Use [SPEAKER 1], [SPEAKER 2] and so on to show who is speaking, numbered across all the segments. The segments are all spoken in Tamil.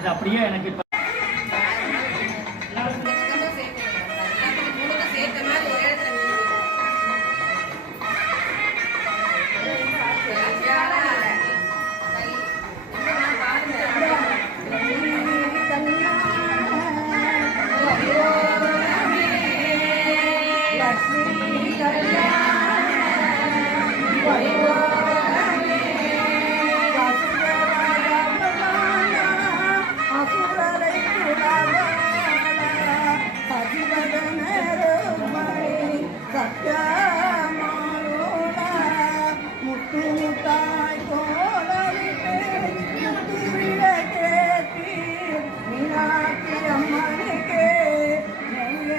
[SPEAKER 1] இது அப்படியே எனக்கு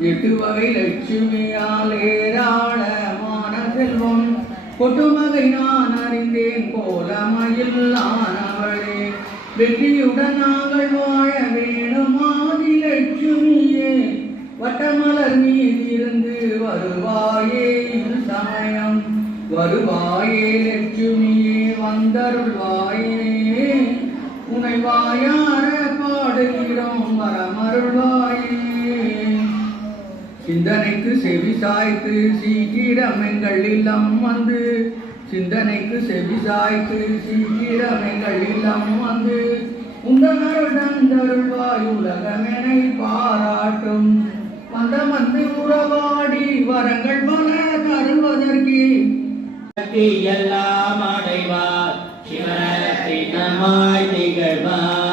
[SPEAKER 2] எட்டு வகை லட்சுமியால் ஏராளமான செல்வம். கொட்டுமகை நான் அறிந்தேன் கோலமயில் ஆனவளே வெற்றியுடன் நாங்கள் வாழ வேணும் ஆதி லட்சுமியே. வட்டமலர் மீது இருந்து வருவாயே சமயம். வருவாயே லட்சுமியே வந்தருள்வாயே. உனைவாயா சிந்தனைக்கு செவி சாய்த்து சீக்கிரம் எங்கள் இல்லம் வந்து. சிந்தனைக்கு செவி சாய்த்து சீக்கிரம் எங்கள் இல்லம் வந்து. உந்தனருடன் தருள்வாய் உலகமெனை பாராட்டும். வந்த வந்து உறவாடி வரங்கள் பல தருவதற்கே எல்லாம் அடைவார். சிவராத்திரி நம்மாய் திகழ்வார்.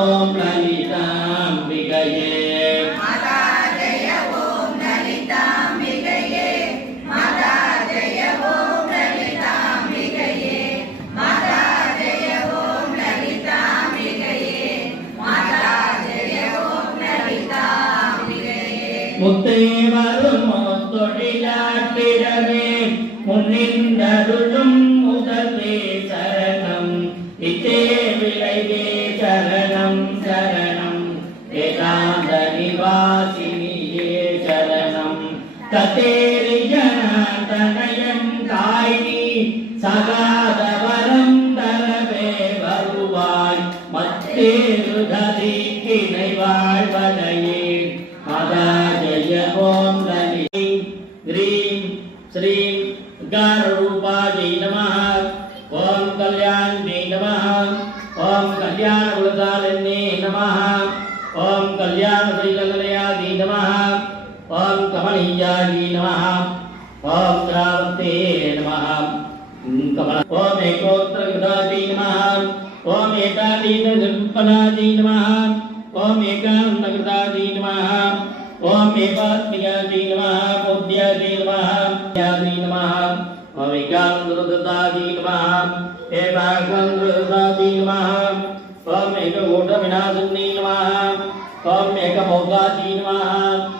[SPEAKER 2] ஜெயவோம் லலிதாம்பிகையே முத்தே வரும் தொழிலாட்டிடவே முன்னின்றருளும் முதல்வே சரணம். இத்தே விளைவே தத்தேரியனாந்தனையன் தாய்னி சகாதவரம் தரவே வருவாய். மத்தேருதீக்கினை வாழ்வதையே மதாஜய ஓம் தனி ஹ்ரீம் ஸ்ரீம் கர்ரூபாஜை நம ஓம் கல்யாணி நம ஓம் கல்யாண குலதாலினி நம ஓம் கல்யாண ஸ்ரீலங்கனையாதி நம ॐ कमनीयायै नमः। ॐ श्रावन्ते नमः ॐ एकोत्तरगदायै नमः ॐ एकादीनगणपनायै नमः ॐ एकान्तगदायै नमः ॐ एकात्मिकायै नमः बुद्ध्यायै नमः ज्ञानै नमः ॐ एकान्तरदायै नमः एकाग्रदायै नमः ॐ एकगूढविनाशिन्यै नमः ॐ एकमोगायै नमः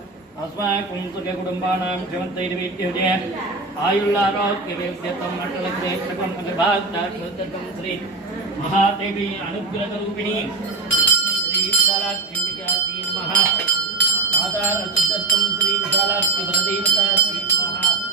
[SPEAKER 2] अस्माकं सुखकुटुम्बानां श्रीमन्तैर्वेद्युजे आयुल्लारोग्यवेद्यतं मण्डलक्षेत्रकं विभाग्नाशोदकं श्री
[SPEAKER 3] महादेवी अनुग्रहरूपिणी श्रीविशालाक्षिम्बिकासी नमः माता श्री विशालाक्षि वरदेवता श्री नमः